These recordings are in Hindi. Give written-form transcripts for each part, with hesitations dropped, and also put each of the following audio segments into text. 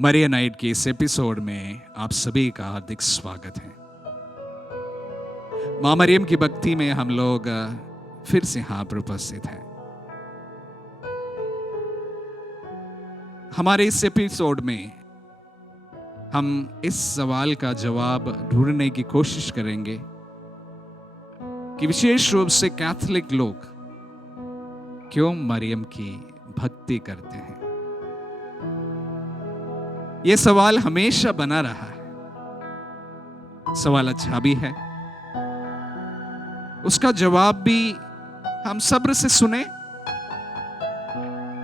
मरिया नाइट के इस एपिसोड में आप सभी का हार्दिक स्वागत है। मां मरियम की भक्ति में हम लोग फिर से यहाँ पर उपस्थित हैं। हमारे इस एपिसोड में हम इस सवाल का जवाब ढूंढने की कोशिश करेंगे कि विशेष रूप से कैथोलिक लोग क्यों मरियम की भक्ति करते हैं। यह सवाल हमेशा बना रहा है। सवाल अच्छा भी है, उसका जवाब भी हम सब्र से सुने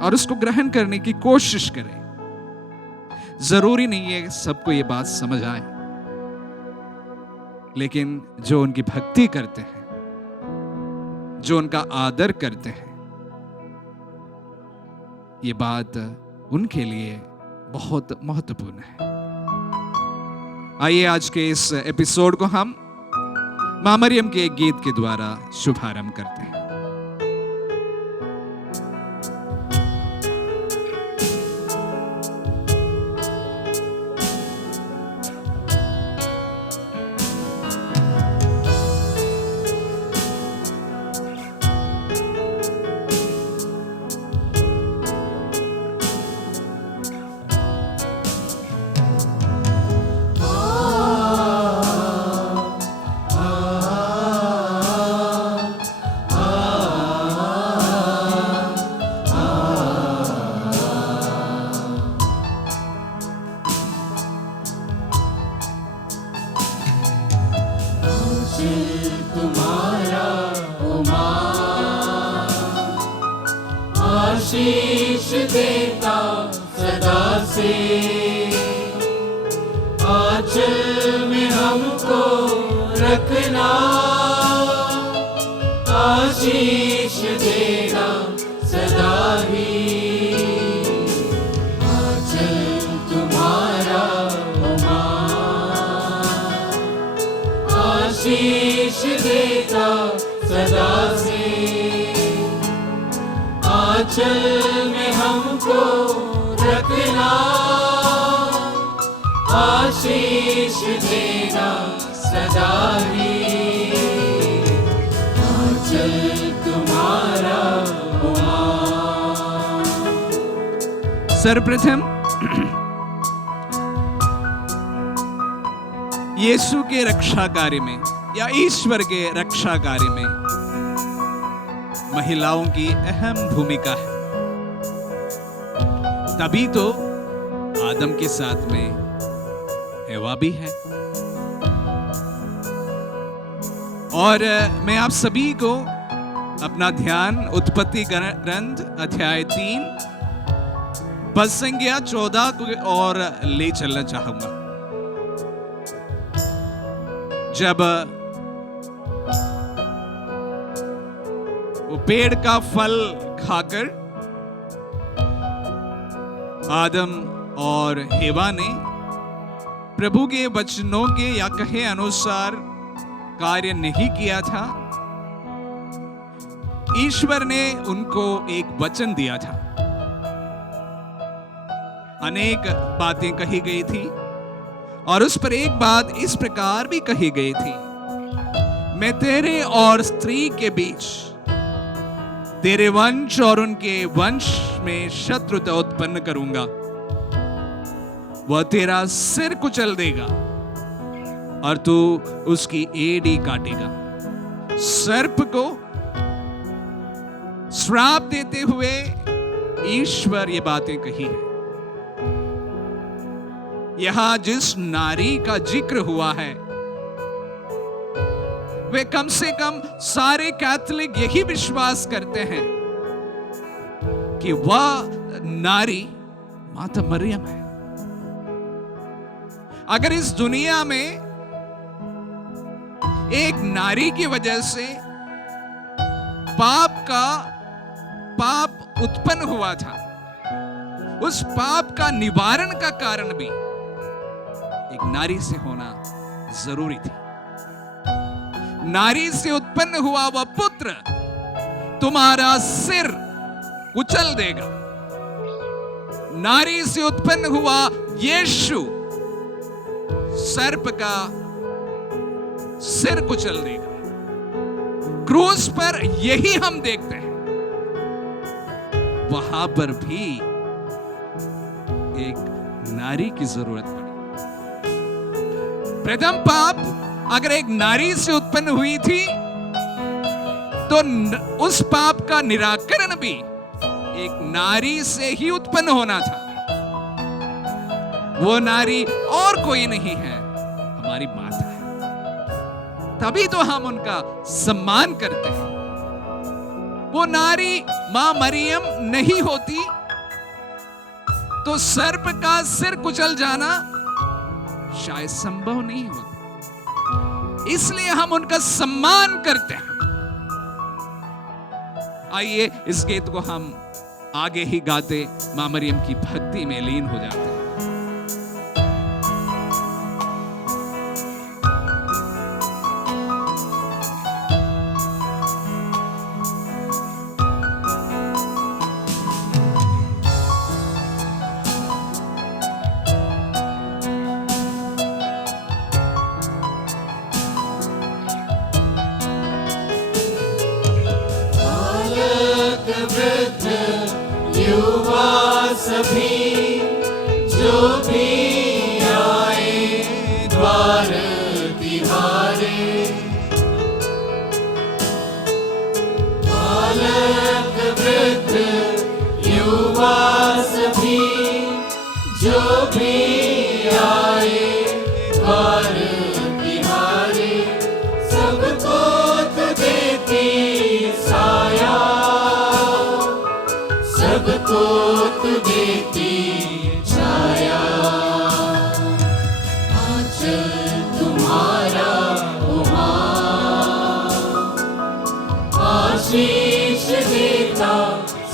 और उसको ग्रहण करने की कोशिश करें। जरूरी नहीं है सबको ये बात समझ आए, लेकिन जो उनकी भक्ति करते हैं, जो उनका आदर करते हैं, ये बात उनके लिए बहुत महत्वपूर्ण है। आइए आज के इस एपिसोड को हम मां मरियम के एक गीत के द्वारा शुभारंभ करते हैं। आशीष देता सदा से, आंचल में हमको रखना, आशीष देना सदा ही। आंचल तुम्हारा ओ मां, आशीष देता सदा से, आंचल में हमको रखना, आशीष देना सदा ही। आंचल तुम्हारा ओ मां। सर्वप्रथम यीशु के रक्षा कार्य में या ईश्वर के रक्षा कार्य में महिलाओं की अहम भूमिका है। तभी तो आदम के साथ में हेवा भी है। और मैं आप सभी को अपना ध्यान उत्पत्ति ग्रंथ अध्याय 3 पद संख्या 14 को और ले चलना चाहूंगा। जब वो पेड़ का फल खाकर आदम और हेवा ने प्रभु के वचनों के या कहे अनुसार कार्य नहीं किया था, ईश्वर ने उनको एक वचन दिया था। अनेक बातें कही गई थी और उस पर एक बात इस प्रकार भी कही गई थी, मैं तेरे और स्त्री के बीच, तेरे वंश और उनके वंश में शत्रुता उत्पन्न करूंगा, वह तेरा सिर कुचल देगा और तू उसकी एड़ी काटेगा। सर्प को श्राप देते हुए ईश्वर ये बातें कही है। यहां जिस नारी का जिक्र हुआ है, वे कम से कम सारे कैथोलिक यही विश्वास करते हैं कि वह नारी माता मरियम है। अगर इस दुनिया में एक नारी की वजह से पाप उत्पन्न हुआ था, उस पाप का निवारण का कारण भी एक नारी से होना जरूरी थी। नारी से उत्पन्न हुआ वह पुत्र तुम्हारा सिर कुचल देगा। नारी से उत्पन्न हुआ यीशु सर्प का सिर कुचल देगा। क्रूस पर यही हम देखते हैं। वहां पर भी एक नारी की जरूरत पड़ी। प्रथम पाप अगर एक नारी से उत्पन्न हुई थी तो उस पाप का निराकरण भी एक नारी से ही उत्पन्न होना था। वो नारी और कोई नहीं है, हमारी माता है। तभी तो हम उनका सम्मान करते हैं। वो नारी मां मरियम नहीं होती तो सर्प का सिर कुचल जाना शायद संभव नहीं होता। इसलिए हम उनका सम्मान करते हैं। आइए इस गीत को हम आगे ही गाते मां मरियम की भक्ति में लीन हो जाते हैं। युवा सभी जो भी आए द्वार तिहारे, बालक वृद्ध युवा सभी जो भी आए द्वार तिहारे, सबको तू देती साया, सबको तू देती छाया। आंचल तुम्हारा उमा, आशीष देता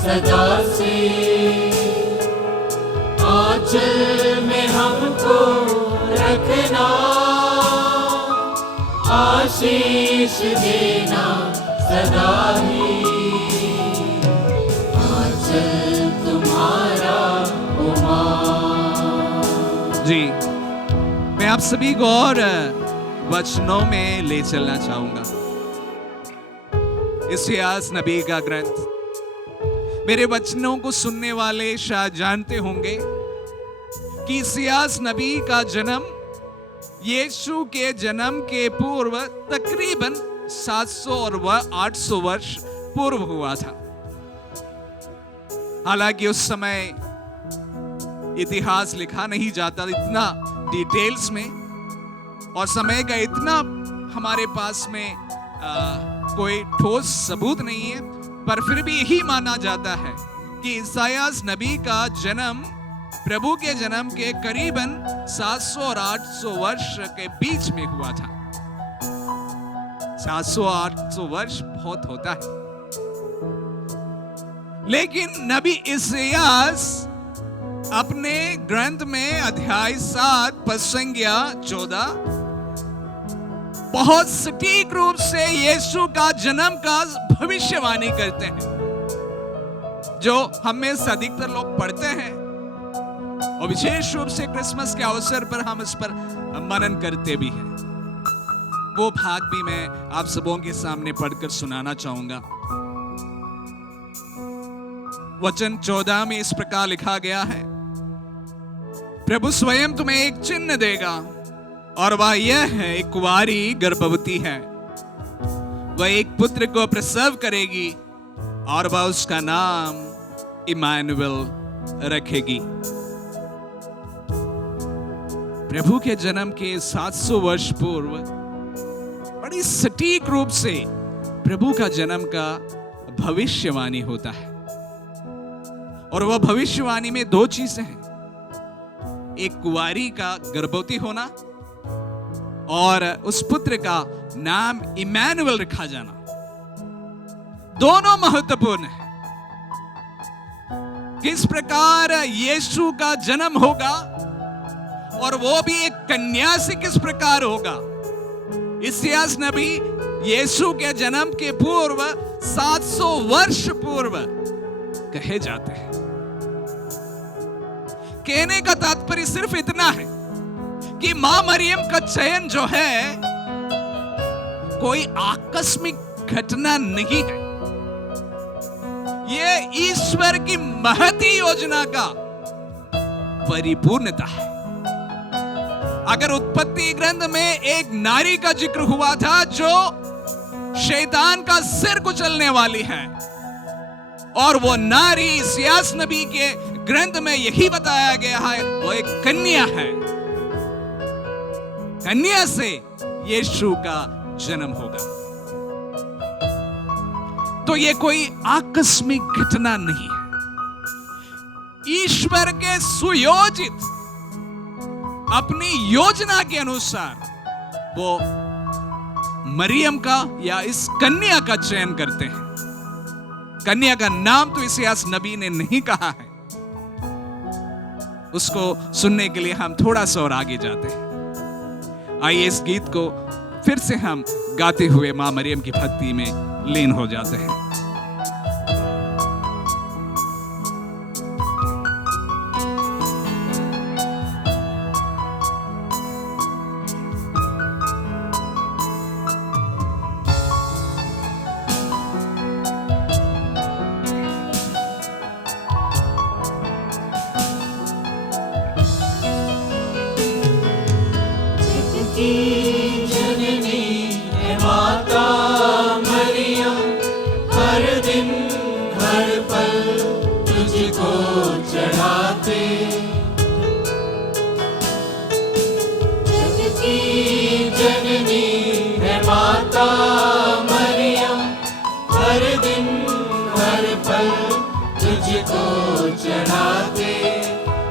सदा से, आंचल में हमको रखना, आशीष देना सदा ही। जी, मैं आप सभी को और वचनों में ले चलना चाहूंगा। इस्यास नबी का ग्रंथ। मेरे वचनों को सुनने वाले शायद जानते होंगे कि इस्यास नबी का जन्म यीशु के जन्म के पूर्व तकरीबन 700 और 800 वर्ष पूर्व हुआ था। हालांकि उस समय इतिहास लिखा नहीं जाता इतना डिटेल्स में, और समय का इतना हमारे पास में कोई ठोस सबूत नहीं है, पर फिर भी यही माना जाता है कि इसायास नबी का जन्म प्रभु के जन्म के करीबन 700 और 800 वर्ष के बीच में हुआ था। 700-800 वर्ष बहुत होता है। लेकिन नबी इसायास अपने ग्रंथ में अध्याय 7 पद संख्या 14 बहुत सटीक रूप से यीशु का जन्म का भविष्यवाणी करते हैं, जो हम में से अधिकतर लोग पढ़ते हैं, और विशेष रूप से क्रिसमस के अवसर पर हम इस पर मनन करते भी हैं। वो भाग भी मैं आप सबों के सामने पढ़कर सुनाना चाहूंगा। वचन 14 में इस प्रकार लिखा गया है, प्रभु स्वयं तुम्हें एक चिन्ह देगा, और वह यह है, एक कुंवारी गर्भवती है, वह एक पुत्र को प्रसव करेगी, और वह उसका नाम इमानुएल रखेगी। प्रभु के जन्म के 700 वर्ष पूर्व बड़ी सटीक रूप से प्रभु का जन्म का भविष्यवाणी होता है, और वह भविष्यवाणी में 2 चीजें हैं, एक कुंवारी का गर्भवती होना और उस पुत्र का नाम इमानुएल रखा जाना। दोनों महत्वपूर्ण है। किस प्रकार यीशु का जन्म होगा, और वो भी एक कन्या से किस प्रकार होगा। इस्यास नबी यीशु के जन्म के पूर्व 700 वर्ष पूर्व कहे जाते हैं कहने का तात्पर्य सिर्फ इतना है कि मां मरियम का चयन जो है कोई आकस्मिक घटना नहीं है। ये ईश्वर की महती योजना का परिपूर्णता है। अगर उत्पत्ति ग्रंथ में एक नारी का जिक्र हुआ था जो शैतान का सिर कुचलने वाली है, और वो नारी इस्यास नबी के ग्रंथ में यही बताया गया है, वो एक कन्या है। कन्या से यीशु का जन्म होगा। तो ये कोई आकस्मिक घटना नहीं है। ईश्वर के सुयोजित अपनी योजना के अनुसार वो मरियम का या इस कन्या का चयन करते हैं। कन्या का नाम तो इस्यास नबी ने नहीं कहा है। उसको सुनने के लिए हम थोड़ा सा और आगे जाते हैं। आइए इस गीत को फिर से हम गाते हुए मां मरियम की भक्ति में लीन हो जाते हैं। जननी है माता मरियम, हर दिन हर पल तुझको चढ़ाते। जग की जननी है माता मरियम, हर दिन हर पल तुझको चढ़ाते।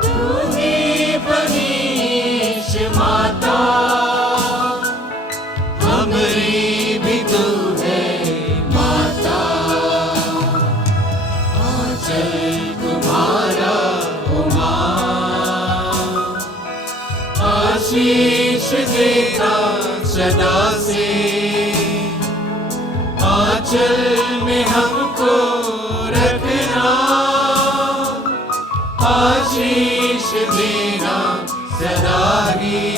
तू ही बनीश माता, हमारी भी तू है माता। आंचल तुम्हारा ओ मां, आशीष देता सदा से। आंचल में हमको रखना, आशीष देना सदा ही।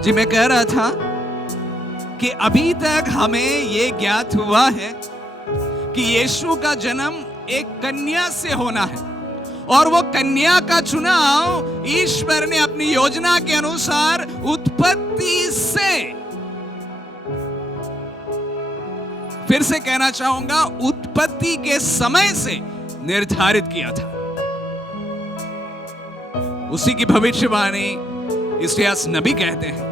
जी मैं कह रहा था कि अभी तक हमें यह ज्ञात हुआ है कि यीशु का जन्म एक कन्या से होना है, और वो कन्या का चुनाव ईश्वर ने अपनी योजना के अनुसार उत्पत्ति से, फिर से कहना चाहूंगा, उत्पत्ति के समय से निर्धारित किया था। उसी की भविष्यवाणी इस्यास नबी कहते हैं,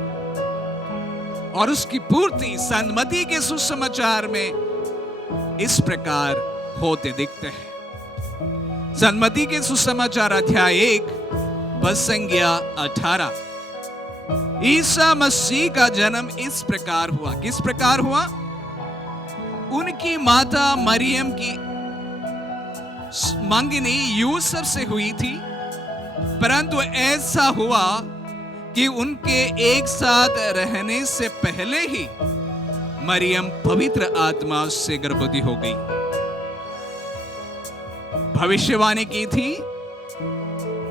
और उसकी पूर्ति सन्मति के सुसमाचार में इस प्रकार होते दिखते हैं। सन्मति के सुसमाचार अध्याय 1 पद संज्ञा 18। ईसा मसीह का जन्म इस प्रकार हुआ। किस प्रकार हुआ? उनकी माता मरियम की मंगनी यूसुफ से हुई थी, परंतु ऐसा हुआ कि उनके एक साथ रहने से पहले ही मरियम पवित्र आत्मा से गर्भवती हो गई। भविष्यवाणी की थी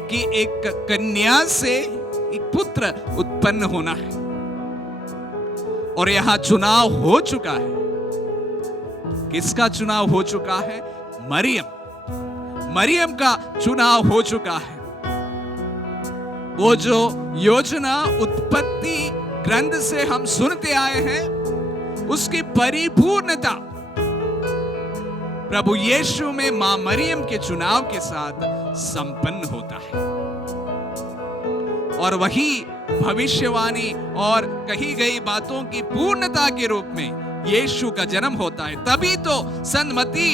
कि एक कन्या से एक पुत्र उत्पन्न होना है, और यहां चुनाव हो चुका है। किसका चुनाव हो चुका है? मरियम का चुनाव हो चुका है। वो जो योजना उत्पत्ति ग्रंथ से हम सुनते आए हैं, उसकी परिपूर्णता प्रभु यीशु में मां मरियम के चुनाव के साथ संपन्न होता है, और वही भविष्यवाणी और कही गई बातों की पूर्णता के रूप में यीशु का जन्म होता है। तभी तो सन्मति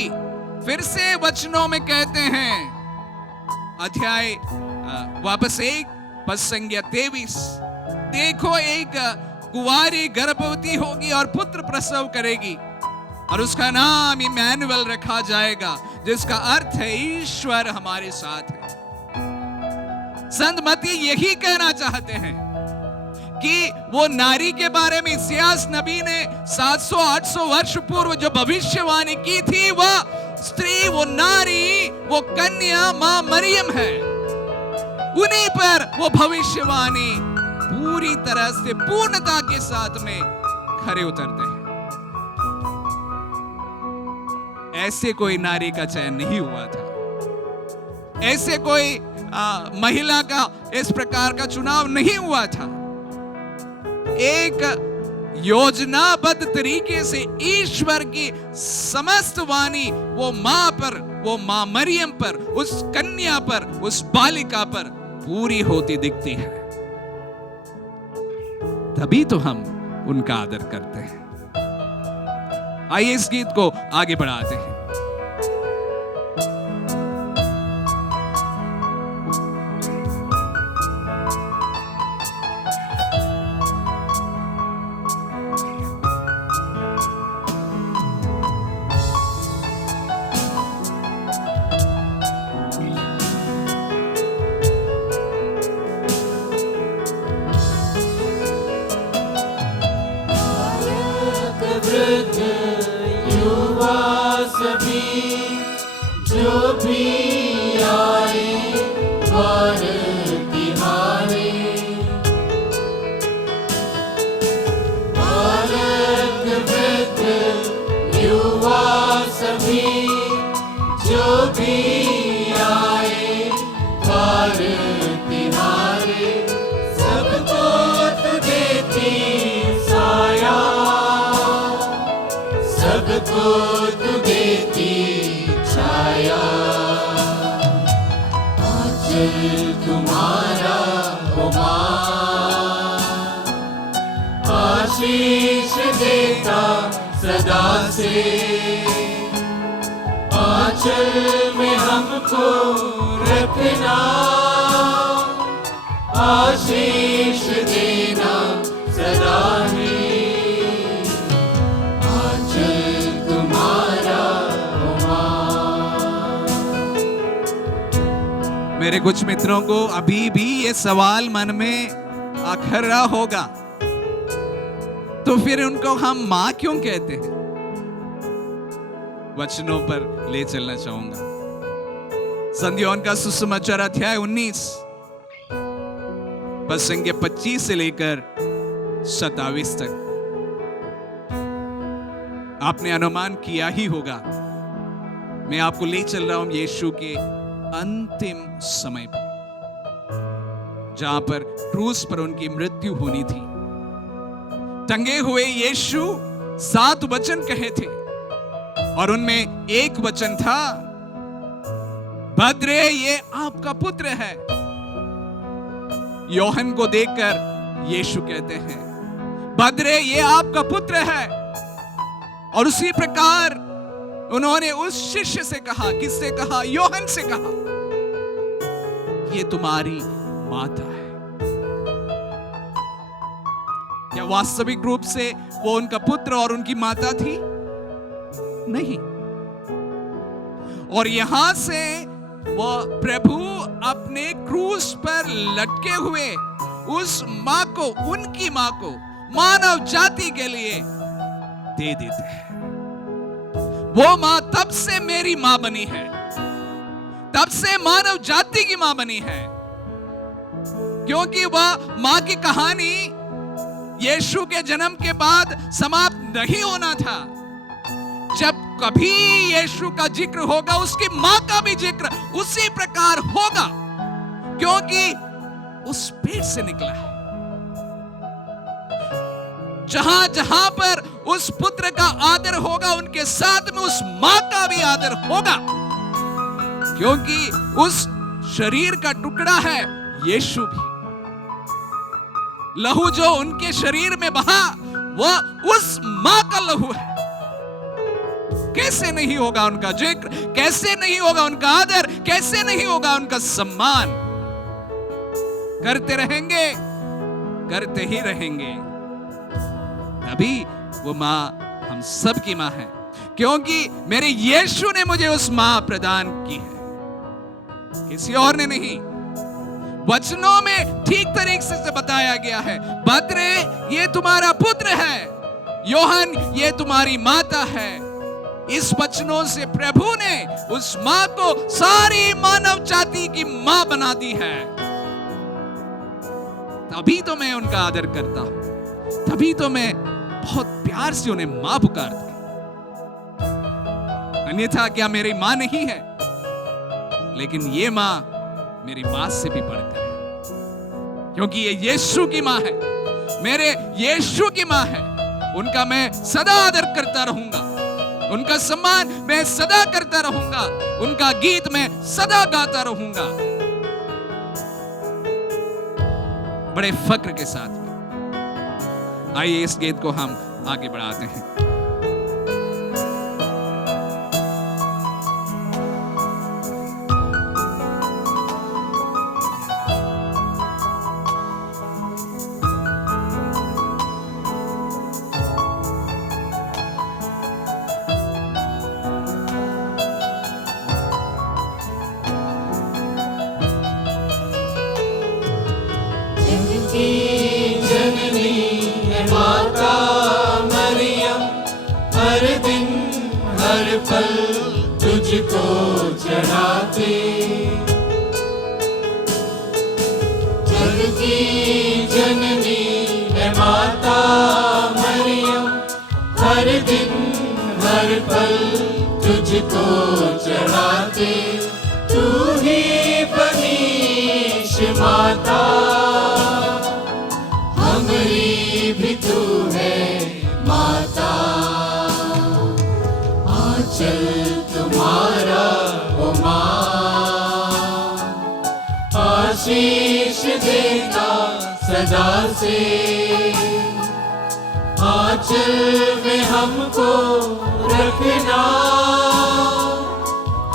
फिर से वचनों में कहते हैं, अध्याय वापस 1 पद संज्ञा 23, देखो एक कुंवारी गर्भवती होगी और पुत्र प्रसव करेगी, और उसका नाम इमैनुअल रखा जाएगा, जिसका अर्थ है ईश्वर हमारे साथ है। संत मत्ती यही कहना चाहते हैं कि वो नारी के बारे में इस्यास नबी ने 700-800 वर्ष पूर्व जो भविष्यवाणी की थी, वह स्त्री, वो नारी, वो कन्या मां मरियम है। उन्हीं पर वो भविष्यवाणी पूरी तरह से पूर्णता के साथ में खरे उतरते हैं। ऐसे कोई नारी का चयन नहीं हुआ था, ऐसे कोई महिला का इस प्रकार का चुनाव नहीं हुआ था। एक योजनाबद्ध तरीके से ईश्वर की समस्त वाणी वो मां पर, वो मां मरियम पर, उस कन्या पर, उस बालिका पर पूरी होती दिखती है। तभी तो हम उनका आदर करते हैं। आइए इस गीत को आगे बढ़ाते हैं। जो भी आए द्वार तिहारे, बालक वृद्ध युवा सभी, जो भी आए द्वार तिहारे, सबको तू देती साया, सबको तू देती छाया। आंचल तुम्हारा हो मां, आशीष देता सदा से, आंचल में हमको रखना, आशीष देना सदा ही। मेरे कुछ मित्रों को अभी भी ये सवाल मन में आखर रहा होगा, तो फिर उनको हम मां क्यों कहते हैं? वचनों पर ले चलना चाहूंगा। संत योहन का सुसमाचार अध्याय 19 पद संख्या 25 से लेकर 27 तक। आपने अनुमान किया ही होगा, मैं आपको ले चल रहा हूं यीशु के अंतिम समय पर, जहां पर क्रूस पर उनकी मृत्यु होनी थी। टंगे हुए यीशु 7 वचन कहे थे और उनमें एक वचन था, भद्रे ये आपका पुत्र है। योहन को देखकर यीशु कहते हैं, भद्रे ये आपका पुत्र है। और उसी प्रकार उन्होंने उस शिष्य से कहा, किससे कहा? योहन से कहा, ये तुम्हारी माता है। क्या वास्तविक रूप से वो उनका पुत्र और उनकी माता थी? नहीं। और यहां से वो प्रभु अपने क्रूस पर लटके हुए उस मां को, उनकी मां को मानव जाति के लिए दे देते हैं। वो मां तब से मेरी मां बनी है, तब से मानव जाति की मां बनी है, क्योंकि वह मां की कहानी यीशु के जन्म के बाद समाप्त नहीं होना था। जब कभी यीशु का जिक्र होगा, उसकी मां का भी जिक्र उसी प्रकार होगा, क्योंकि उस पेट से निकला है। जहां जहां पर उस पुत्र का आदर होगा, उनके साथ में उस मां का भी आदर होगा, क्योंकि उस शरीर का टुकड़ा है यीशु भी। लहू जो उनके शरीर में बहा, वह उस मां का लहू है। कैसे नहीं होगा उनका जिक्र, कैसे नहीं होगा उनका आदर, कैसे नहीं होगा उनका सम्मान? करते रहेंगे, करते ही रहेंगे। अभी वो मां हम सब की मां है, क्योंकि मेरे यीशु ने मुझे उस मां प्रदान की है, किसी और ने नहीं। वचनों में ठीक तरीके से बताया गया है। बतरे ये तुम्हारा पुत्र है, योहन ये तुम्हारी माता है। इस वचनों से प्रभु ने उस मां को सारी मानव जाति की मां बना दी है। तभी तो मैं उनका आदर करता हूं, तभी तो मैं बहुत प्यार से उन्हें मां पुकारता हूं। अन्यथा क्या मेरी मां नहीं है? लेकिन ये मां मेरी मां से भी बढ़कर है, क्योंकि ये यीशु की मां है, मेरे यीशु की मां है। उनका मैं सदा आदर करता रहूंगा, उनका सम्मान मैं सदा करता रहूंगा, उनका गीत मैं सदा गाता रहूंगा, बड़े फक्र के साथ में। आइए इस गीत को हम आगे बढ़ाते हैं। तुझको चढ़ाते, जग की जननी है माता मरियम, हर दिन हर पल तुझको चढ़ाते। तू ही बनीश माता, हमारी भी तू है माता। आंचल तुम्हारा ओ मां, आशीष देता सदा से। आंचल में हमको रखना,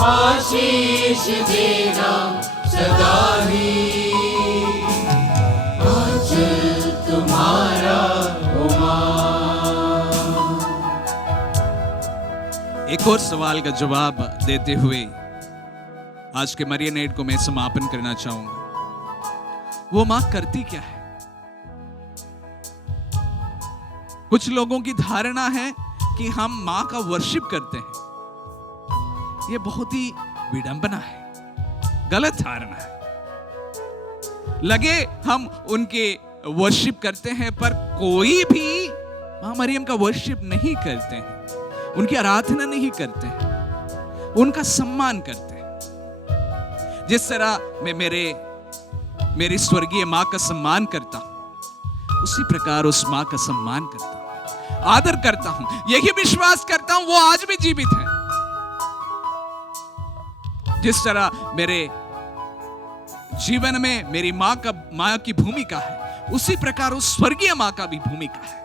आशीष देना सदा ही। आंचल तुम्हारा ओ मां। एक और सवाल का जवाब देते हुए आज के मरियनेट को मैं समापन करना चाहूंगा। वो मां करती क्या है? कुछ लोगों की धारणा है कि हम मां का वर्शिप करते हैं। ये बहुत ही विडंबना है, गलत धारणा है। लगे हम उनके वर्शिप करते हैं, पर कोई भी मां मरियम का वर्शिप नहीं करते हैं, उनकी आराधना नहीं करते हैं, उनका सम्मान करते हैं। जिस तरह मैं मेरी स्वर्गीय मां का सम्मान करता हूं, उसी प्रकार उस मां का सम्मान करता हूं, आदर करता हूं, यही विश्वास करता हूं वो आज भी जीवित है। जिस तरह मेरे जीवन में मेरी मां की भूमिका है, उसी प्रकार उस स्वर्गीय मां का भी भूमिका है।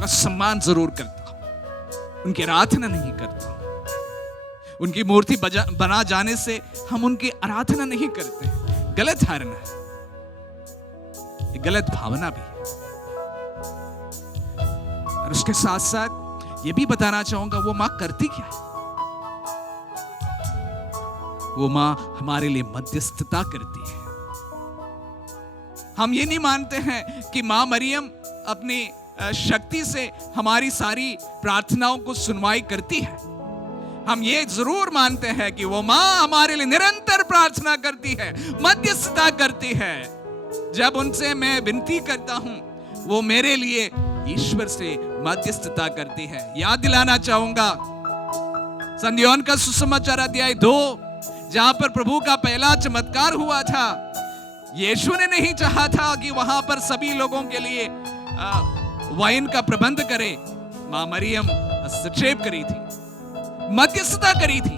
का सम्मान जरूर करता, उनकी आराधना नहीं करता। उनकी मूर्ति बना जाने से हम उनकी आराधना नहीं करते। गलत धारणा है, गलत भावना भी है। और उसके साथ साथ ये भी बताना चाहूंगा, वो मां करती क्या है? वो मां हमारे लिए मध्यस्थता करती है। हम ये नहीं मानते हैं कि मां मरियम अपनी शक्ति से हमारी सारी प्रार्थनाओं को सुनवाई करती है। हम ये जरूर मानते हैं कि वो मां हमारे लिए निरंतर प्रार्थना करती है, मध्यस्थता करती है। जब उनसे मैं विनती करता हूं, वो मेरे लिए ईश्वर से मध्यस्थता करती है। याद दिलाना चाहूंगा संत योहन का सुसमाचार अध्याय 2, जहां पर प्रभु का पहला चमत्कार हुआ था। यीशु ने नहीं चाहा था कि वहां पर सभी लोगों के लिए वाइन का प्रबंध करे। मां मरियम हस्तक्षेप करी थी, मध्यस्थता करी थी।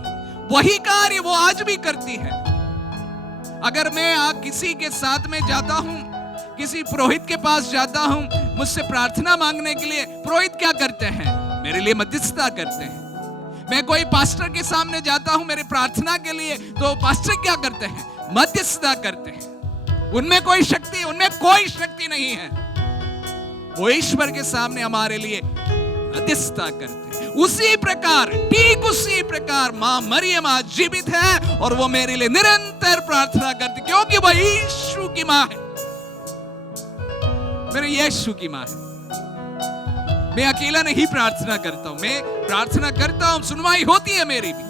वही कार्य वो आज भी करती है। अगर मैं किसी के साथ में जाता हूं, किसी पुरोहित के पास जाता हूं मुझसे प्रार्थना मांगने के लिए, पुरोहित क्या करते हैं? मेरे लिए मध्यस्थता करते हैं। मैं कोई पास्टर के सामने जाता हूं मेरे प्रार्थना के लिए, तो पास्टर क्या करते हैं? मध्यस्थता करते हैं। उनमें कोई शक्ति नहीं है। वो ईश्वर के सामने हमारे लिए मध्यस्थता करते हैं। उसी प्रकार, ठीक उसी प्रकार मां मरियम आज जीवित है और वो मेरे लिए निरंतर प्रार्थना करती, क्योंकि वह यीशु की मां है, मेरे यीशु की मां है। मैं अकेला नहीं प्रार्थना करता हूं, मैं प्रार्थना करता हूं, सुनवाई होती है मेरी भी,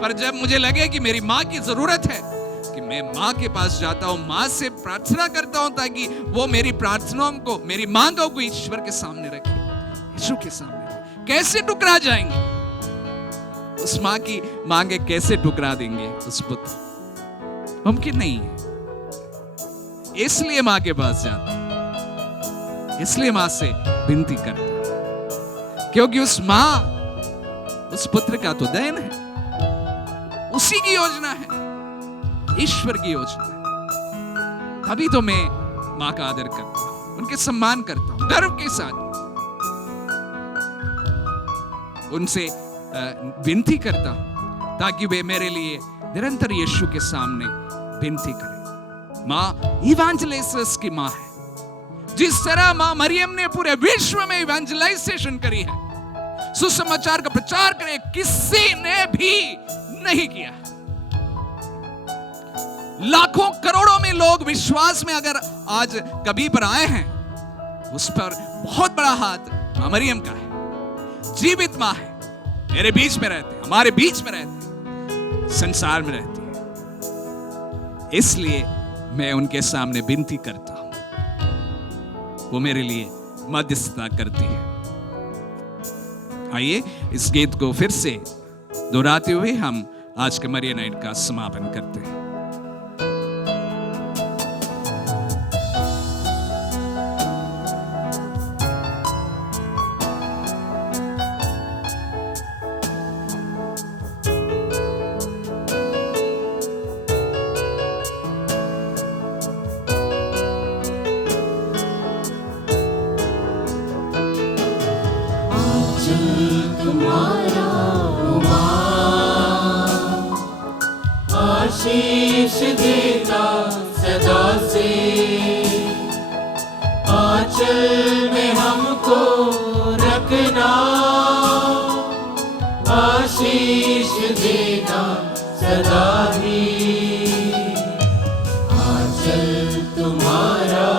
पर जब मुझे लगे कि मेरी मां की जरूरत है कि मैं मां के पास जाता हूं, मां से प्रार्थना करता हूं ताकि वो मेरी प्रार्थनाओं को, मेरी मांगों को ईश्वर के सामने रखे, यीशु के सामने। कैसे टुकरा जाएंगे उस मां की मांगे, कैसे टुकरा देंगे उस पुत्र? मुमकिन नहीं है। इसलिए मां के पास जाता, इसलिए मां से विनती करता, क्योंकि उस मां, उस पुत्र का तो देन है, उसी की योजना है, ईश्वर की योजना है। तभी तो मैं मां का आदर करता हूं, उनके सम्मान करता हूं, गर्व के साथ उनसे विनती करता हूं ताकि वे मेरे लिए निरंतर यीशु के सामने विनती करें। मां इवेंजलिस्ट की मां है। जिस तरह मां मरियम ने पूरे विश्व में इवेंजलाइजेशन करी है, सुसमाचार का प्रचार करे, किसी ने भी नहीं किया। लाखों करोड़ों में लोग विश्वास में अगर आज कभी पर आए हैं, उस पर बहुत बड़ा हाथ मां मरियम का है। जीवित मां है, मेरे बीच में रहते, हमारे बीच में रहते, संसार में रहती है। इसलिए मैं उनके सामने विनती करता हूं, वो मेरे लिए मध्यस्थता करती है। आइए इस गीत को फिर से दोहराते हुए हम आज के मरिया नाइट का समापन करते हैं। तुम्हारा आशीष देता सदा से, आंचल में हमको रखना, आशीष देना सदा ही, आंचल तुम्हारा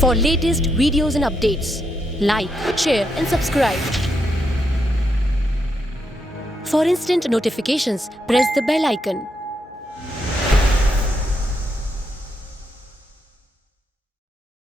For latest videos and updates, like, share and subscribe. For instant notifications, press the bell icon.